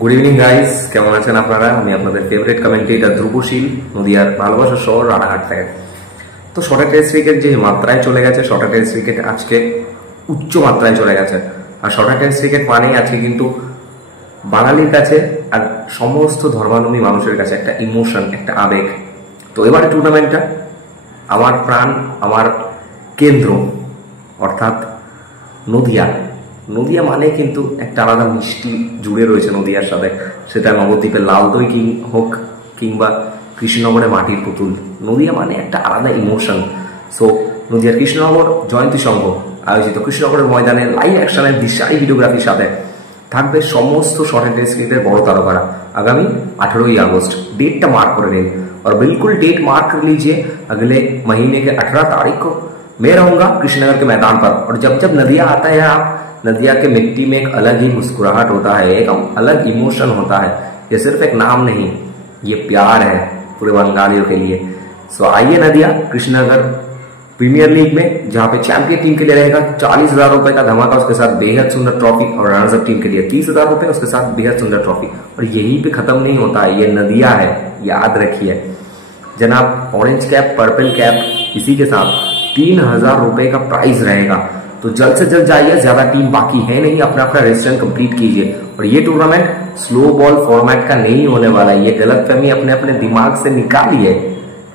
Good evening guys, কেমন আছেন আপনারা? আমি আপনাদের ফেভারিট কমেন্টেটর ধ্রুবশীল, নদিয়ার ভালোবাসার শহর রানাঘাট থেকে। তো শর্ট টেস্ট ক্রিকেট যে মাত্রায় চলে গেছে, শর্ট টেস্ট ক্রিকেট আজকে উচ্চ মাত্রায় চলে গেছে। আর শর্ট টেস্ট ক্রিকেট মানেই আজকে কিন্তু বাঙালির কাছে আর সমস্ত ধর্মাবলম্বী মানুষের কাছে একটা ইমোশন, একটা আবেগ। তো এবারে টুর্নামেন্টটা আমার প্রাণ, আমার কেন্দ্র, অর্থাৎ নদিয়া। নদিয়া মানে কিন্তু একটা আলাদা মিষ্টি জুড়ে রয়েছে নদিয়ার সাথে, সেটা নবদ্বীপের লাল দই হোক কিংবা কৃষ্ণনগরের মাটির পুতুল। নদিয়া মানে একটা আলাদা ইমোশন। সো নদিয়ার কৃষ্ণনগর জয়ন্তী সংঘ আয়োজিত কৃষ্ণনগরের ময়দানে লাইভ অ্যাকশনের দিশারি ভিডিওগ্রাফির সাথে থাকবে সমস্ত শর্ট টেস্ট ক্রিকেটের বড় তারকারা। आगामी 18 अगस्त डेट मार्क कर लें और बिल्कुल डेट मार्क कर लीजिए। अगले महीने के 18 तारीख को मैं रहूंगा कृष्णनगर के मैदान पर। और जब जब नदिया आता है, आप नदिया के मिट्टी में एक अलग ही मुस्कुराहट होता है, एक अलग इमोशन होता है। ये सिर्फ एक नाम नहीं, ये प्यार है पूरे बंगालियों के लिए। सो आइए नदिया कृष्णनगर प्रीमियर लीग में, जहां पे चैंपियन टीम के लिए रहेगा 40,000 रुपए का धमाका, उसके साथ बेहद सुंदर ट्रॉफी, और रनर्स अप टीम के लिए 30,000 रुपए, उसके साथ बेहद सुंदर ट्रॉफी। और यही पे खत्म नहीं होता है, ये नदिया है, याद रखिए जनाब। ऑरेंज कैप, पर्पल कैप, इसी के साथ 3,000 रुपए का प्राइज रहेगा। तो जल्द से जल्द जाइए, ज्यादा टीम बाकी है नहीं, अपना अपना रजिस्ट्रेशन कंप्लीट कीजिए। और ये टूर्नामेंट स्लो बॉल फॉर्मेट का नहीं होने वाला है, ये गलतफहमी अपने अपने दिमाग से निकालिए।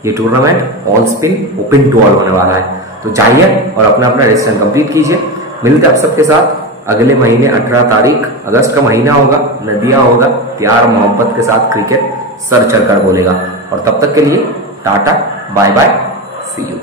ये tournament all spin open to all होने वाला है। तो जाइए और अपना अपना रजिस्ट्रेशन कंप्लीट कीजिए। मिलते हैं आप सबके साथ अगले महीने 18 तारीख, अगस्त का महीना होगा, नदिया होगा, प्यार मोहब्बत के साथ क्रिकेट सर चढ़कर बोलेगा। और तब तक के लिए tata, bye bye, see you.